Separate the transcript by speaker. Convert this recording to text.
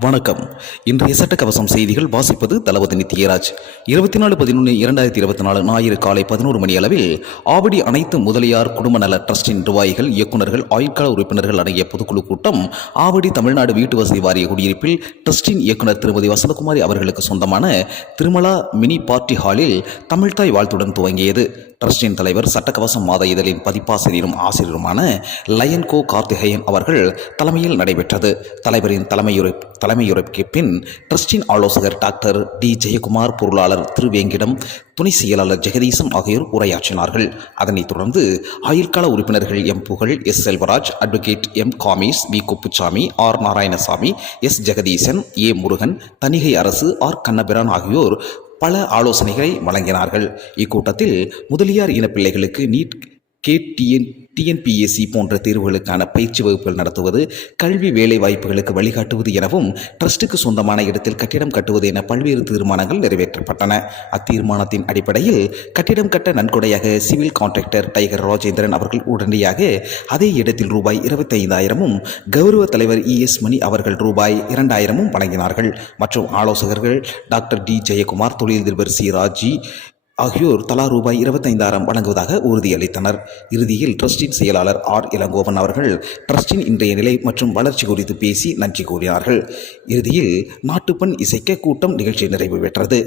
Speaker 1: வணக்கம். இன்றைய சட்டக்கவசம் செய்திகள் வாசிப்பது தளபதி நித்யராஜ். இருபத்தி நாலு பதினொன்று இரண்டாயிரத்தி இருபத்தி நாலு ஞாயிறு காலை பதினோரு மணி அளவில் ஆவடி அனைத்து முதலியார் குடும்ப நல ட்ரஸ்டின் நிர்வாகிகள் இயக்குநர்கள் ஆயுட்கால உறுப்பினர்கள் அடங்கிய பொதுக்குழு கூட்டம் ஆவடி தமிழ்நாடு வீட்டு வசதி வாரிய குடியிருப்பில் ட்ரஸ்டின் இயக்குனர் திருமதி வசந்தகுமாரி அவர்களுக்கு சொந்தமான திருமலா மினி பார்ட்டி ஹாலில் தமிழ்தாய் வாழ்த்துடன் துவங்கியது. ட்ரஸ்டின் தலைவர் சட்டக்கவசம் மாத இதழின் பதிப்பாசிரியரும் ஆசிரியருமான லயன் கோ கார்த்திகேயன் அவர்கள் தலைமையில் நடைபெற்றது. தலைவரின் தலைமையுரை தலைமையுரைக்கு பின் ட்ரஸ்டின் ஆலோசகர் டாக்டர் டி. ஜெயக்குமார் பொருளாளர் திரு. வேங்கிடம் துணை செயலாளர் ஜெகதீசம் ஆகியோர் உரையாற்றினார்கள். அதனைத் தொடர்ந்து ஆயுள்கால உறுப்பினர்கள் M. Pugazh S. Selvaraj advocate M. Kamesh V. Kuppusamy R. Narayanasamy S. Jagadeesan A. Murugan Thanigai Arasu R. Kannabiran ஆகியோர் பல ஆலோசனைகளை வழங்கினார்கள். இக்கூட்டத்தில் முதலியார் இனப்பிள்ளைகளுக்கு நீட் கேடிஎன் டிஎன்பிஎஸ்சி போன்ற தேர்வுகளுக்கான பயிற்சி வகுப்புகள் நடத்துவது கல்வி வேலை வாய்ப்புகளுக்கு வழிகாட்டுவது எனவும் ட்ரஸ்டுக்கு சொந்தமான இடத்தில் கட்டிடம் கட்டுவது என பல்வேறு தீர்மானங்கள் நிறைவேற்றப்பட்டன. அத்தீர்மானத்தின் அடிப்படையில் கட்டிடம் கட்ட நன்கொடையாக சிவில் கான்ட்ராக்டர் டைகர் ராஜேந்திரன் அவர்கள் உடனடியாக அதே இடத்தில் ரூபாய் இருபத்தைந்தாயிரமும் கௌரவ தலைவர் இ எஸ் மணி அவர்கள் ரூபாய் இரண்டாயிரமும் வழங்கினார்கள். மற்றும் ஆலோசகர்கள் டாக்டர் டி ஜெயக்குமார் தொழிலதிபர் சி ராஜி ஆகியோர் தலா ரூபாய் இருபத்தைந்தாயிரம் வழங்குவதாக உறுதியளித்தனர். இறுதியில் ட்ரஸ்டின் செயலாளர் ஆர் இளங்கோவன் அவர்கள் ட்ரஸ்டின் இன்றைய நிலை மற்றும் வளர்ச்சி குறித்து பேசி நன்றி கூறினார்கள். இறுதியில் நாட்டுப்பண் இசைக்க கூட்டம் நிகழ்ச்சி நிறைவு பெற்றது.